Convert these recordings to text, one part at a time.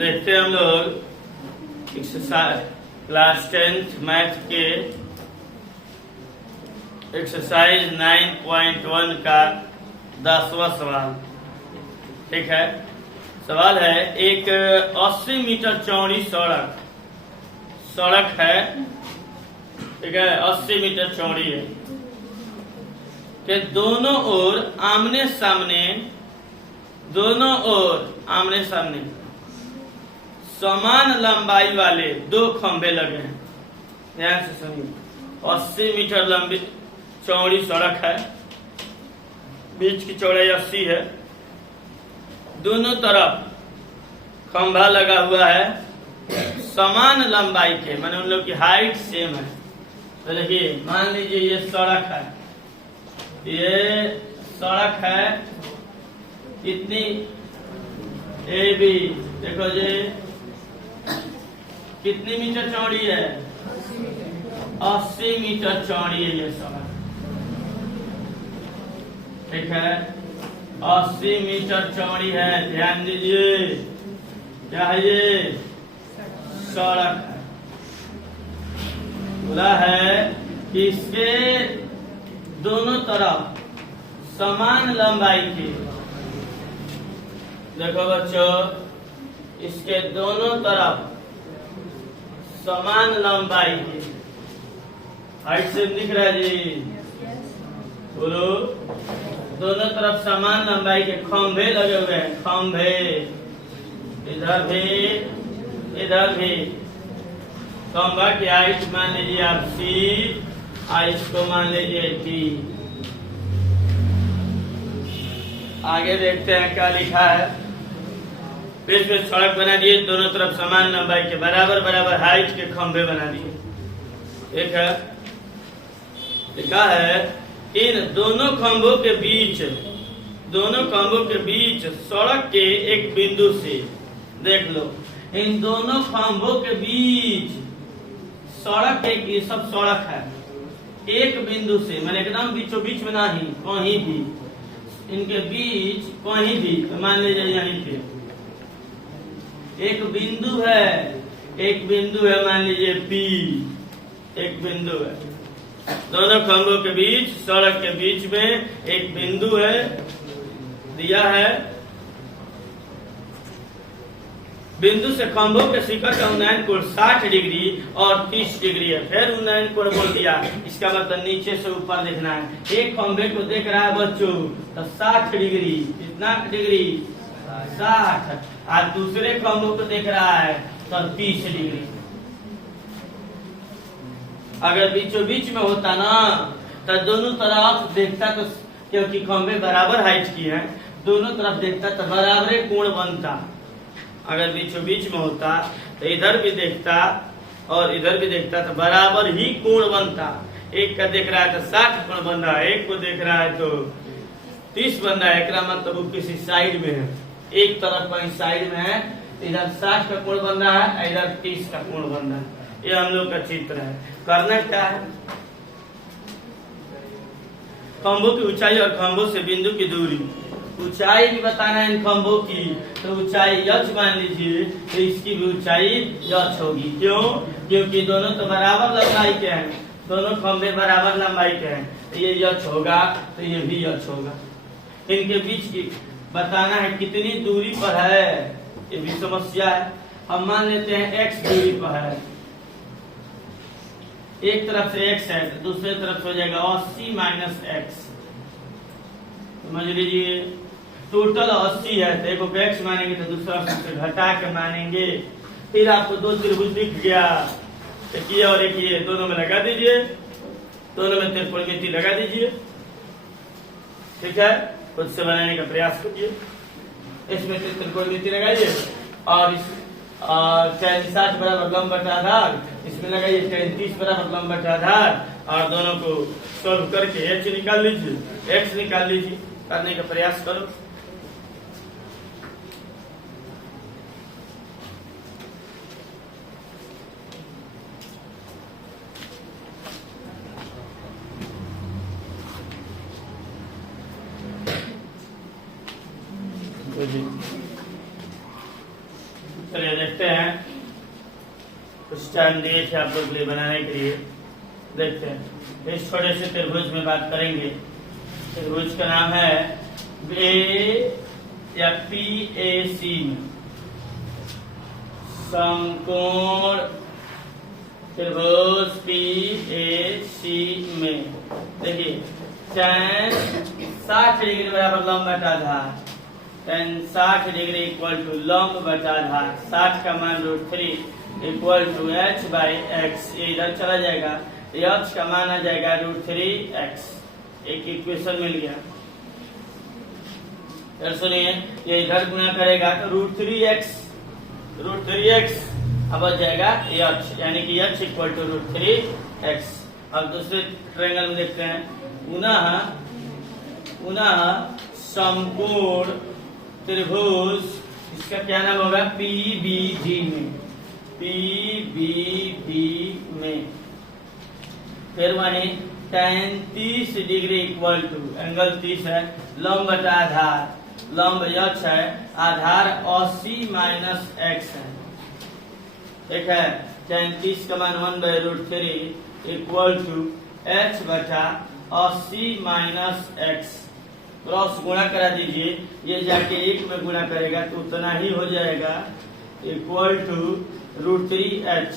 देखते हैं हम लोग एक्सरसाइज क्लास 10th मैथ के एक्सरसाइज 9.1 का 10वां सवाल। ठीक है, सवाल है एक 80 मीटर चौड़ी सड़क है। ठीक है, 80 मीटर चौड़ी है के दोनों ओर आमने सामने समान लंबाई वाले दो खंभे लगे हैं। ध्यान से सुनिए, 80 मीटर लंबी चौड़ी सड़क है, बीच की चौड़ाई 80 है, दोनों तरफ खंभा लगा हुआ है समान लंबाई के, माने उन लोग की हाइट सेम है। तो देखिए, मान लीजिए ये सड़क है, कितनी ए बी, देखो जी कितनी मीटर चौड़ी है, 80 मीटर चौड़ी है ये सड़क। ठीक है, 80 मीटर चौड़ी है। ध्यान दीजिए, क्या है ये? सड़क है। बोला है कि इसके दोनों तरफ समान लंबाई के, देखो बच्चों, इसके दोनों तरफ समान लंबाई के, हाइट से दिख रहा है जी, बोलो, दोनों तरफ समान लंबाई के खंभे लगे हुए हैं। खंभे इधर भी खंभा की हाइट मान लीजिए आप C, इसको मान लीजिए T। आगे देखते हैं क्या लिखा है। बीच में सड़क बना दिए, दोनों तरफ समान लंबाई के बराबर हाइट के खंभे बना दिए। एक है, लिखा है इन दोनों खंभों के बीच सड़क के एक बिंदु से, देख लो, इन दोनों खंभों के बीच सड़क एक, ये सब सड़क है, एक बिंदु से, मैंने एकदम बीचों बीच में नहीं, कहीं भी इनके बीच कहीं भी, तो मान लीजिए यहीं पे एक बिंदु है, मान लीजिए P, एक बिंदु है। दोनों खंभों के बीच, सड़क के बीच में एक बिंदु है, दिया है। बिंदु से खंभों के शिखर का उन्नयन कोण 60 डिग्री और 30 डिग्री है। फिर उन्नयन कोण बोल दिया, इसका मतलब नीचे से ऊपर देखना है। एक खंभे को देख रहा है बच्चों तो 60 डिग्री, कितना डिग्री? 60। और दूसरे खंभों को देख रहा है तो 30 डिग्री। अगर बीचों बीच में होता ना तो दोनों तरफ देखता, तो क्योंकि खंभे बराबर हाइट की हैं, दोनों तरफ देखता तो बराबर कोण बनता। अगर बीचों बीच में होता तो इधर भी देखता और इधर भी देखता तो बराबर ही कोण बनता। एक का देख रहा है तो 60 कोण बन रहा है, एक को देख रहा है तो 30 बन रहा है। एक मतलब वो किसी साइड में है, एक तरफ कहीं साइड में है, इधर 60 का कोण बन रहा है, इधर 30 का कोण बन रहा है। ये हम लोग का चित्र है। करना क्या है, खंभों की ऊंचाई और खंभों से बिंदु की दूरी, ऊंचाई भी बताना है इन खंभों की, तो ऊंचाई h मान लीजिए, तो इसकी भी ऊंचाई h होगी। क्यों? क्योंकि दोनों तो बराबर लंबाई के हैं, दोनों खंभे बराबर लंबाई के हैं, तो ये h होगा, तो ये भी h होगा। इनके बीच की बताना है कितनी दूरी पर है, ये भी समस्या है। हम मान लेते हैं x दूरी पर है, एक तरफ से x है, दूसरे तरफ हो जाएगा 80 माइनस x। समझ लीजिए, टोटल 80 है, तो एक को x मानेंगे तो दूसरा से घटा के मानेंगे। फिर आपको दो त्रिभुज दिख गया, एक ये और एक ये, दोनों में लगा दीजिए, दोनों में त्रिकोणमिति लगा दीजिए। ठीक है, खुद से बनाने का प्रयास कीजिए। इसमें त्रिकोणमिति लगाइए और इस 60 बराबर लंब बटा आधार, इसमें लगाइए 33 बराबर लंब बटा आधार, और दोनों को सॉल्व करके h निकाल लीजिए, x निकाल लीजिए। करने का प्रयास करो। चलिए देखते हैं, कुछ टाइम दिए थे आप लोग के लिए बनाने के लिए। देखते हैं इस छोटे से त्रिभुज में बात करेंगे। त्रिभुज का नाम है ए या PAC में समकोण त्रिभुज PAC में। देखिए tan 60 डिग्री बराबर लंब बटा आधार, tan 60 डिग्री इक्वल टू लंब बटा आधार, 60 का मान √3 इक्वल टू h/x। ये इधर चला जाएगा, h का मान आ जाएगा √3x। एक इक्वेशन मिल गया। फिर सुनिए, ये इधर गुणा करेगा तो √3x अब आ जाएगा h, यानी कि h इक्वल टू √3x। अब दूसरे ट्रायंगल में देखते हैं, पुनः समकोण त्रिभुज, इसका क्या नाम होगा, PBB में। फिर वही tan 30 degree equal to, angle 30 है, लंब बटा आधार, लंब h है, आधार 80 - x है। ठीक है, tan 30 का मान 1/√3 इक्वल टू h बटा 80 - x। क्रॉस गुणा करा दीजिए, ये जाके 1 में गुणा करेगा तो उतना ही हो जाएगा, इक्वल टू √3h।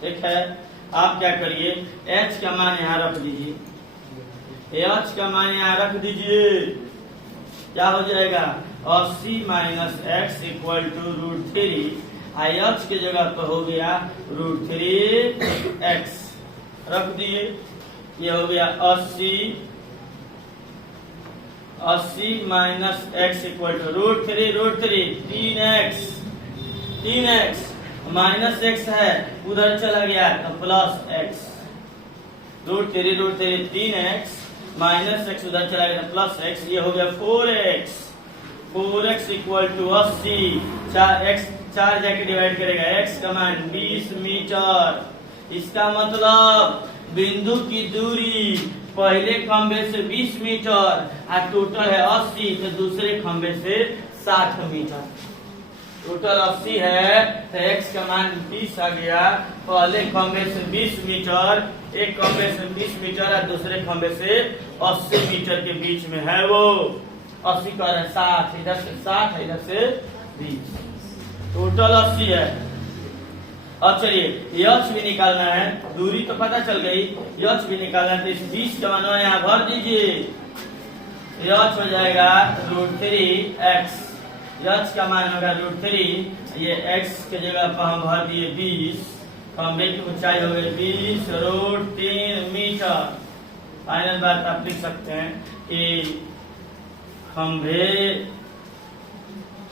ठीक है, आप क्या करिए, h का मान यहाँ रख दीजिए, h का मान यहाँ रख दीजिए, क्या हो जाएगा 80 - x इक्वल टू √3। h के जगह पर हो गया √3x, रख दिए। ये हो गया 80 - x equal to √3 3x minus x है, उधर चला गया तो plus x, √3 3x minus x उधर चला गया प्लस x। ये हो गया 4x इक्वल टू 80। 4 जाके डिवाइड करेगा, x का मान 20 मीटर। इसका मतलब बिंदु की दूरी पहले खंबे से 20 मीटर और टोटल है 80, तो दूसरे खंबे से 60 मीटर। टोटल 80 है तो x का मान 20 आ गया। पहले खंबे से 20 मीटर, एक खंबे से 20 मीटर और दूसरे खंबे से 80 मीटर के बीच में है वो। 80 का 60, इधर से 60 है, इधर से 20, टोटल 80 है। अब चलिए h भी निकालना है, दूरी तो पता चल गई, h भी निकालना है, तो इस 20 का मान यहाँ भर दीजिए, h हो जाएगा √3x। h का मान होगा √3, ये x के जगह पर हम भर दिए 20, खंबे की ऊंचाई हो गई 20 √3 मीटर। फाइनल बात आप लिख सकते हैं कि खंबे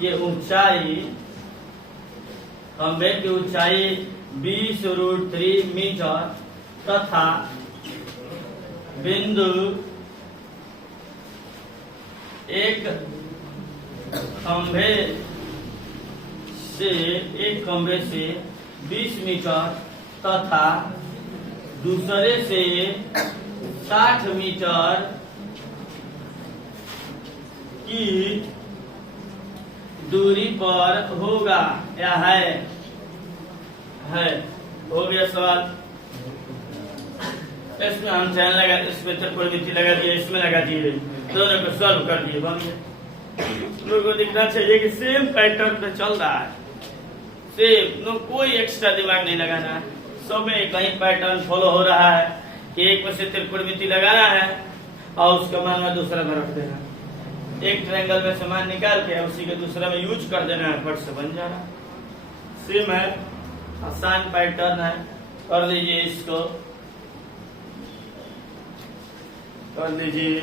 की ऊंचाई 20 √3 मीटर तथा बिंदु एक खंबे से 20 मीटर तथा दूसरे से 60 मीटर की दूरी पर होगा या है। हो गया सवाल। इसमें हम चैन लगा, इसमें त्रिकोणमिति लगा दिए, इसमें लगा दिए, दोनों को सॉल्व कर दिए, बन गए। लोगों को दिखना चाहिए कि सेम पैटर्न पे चल रहा है, सेम, कोई एक्स्ट्रा दिमाग नहीं लगाना है, सब में कहीं पैटर्न फॉलो हो रहा है कि एक में से त्रिकोणमिति लगाना है और उसका मान में दूसरा में रख देना, एक ट्रायंगल में समान निकाल के उसी के दूसरा में यूज कर देना है, फट से बन जाना। सेम है, आसान पैटर्न है, कर लीजिए, इसको कर लीजिए।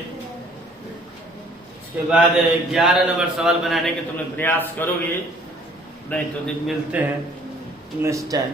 इसके बाद 11 नंबर सवाल बनाने के तुम प्रयास करोगे, नहीं तो मिलते हैं नेक्स्ट टाइम।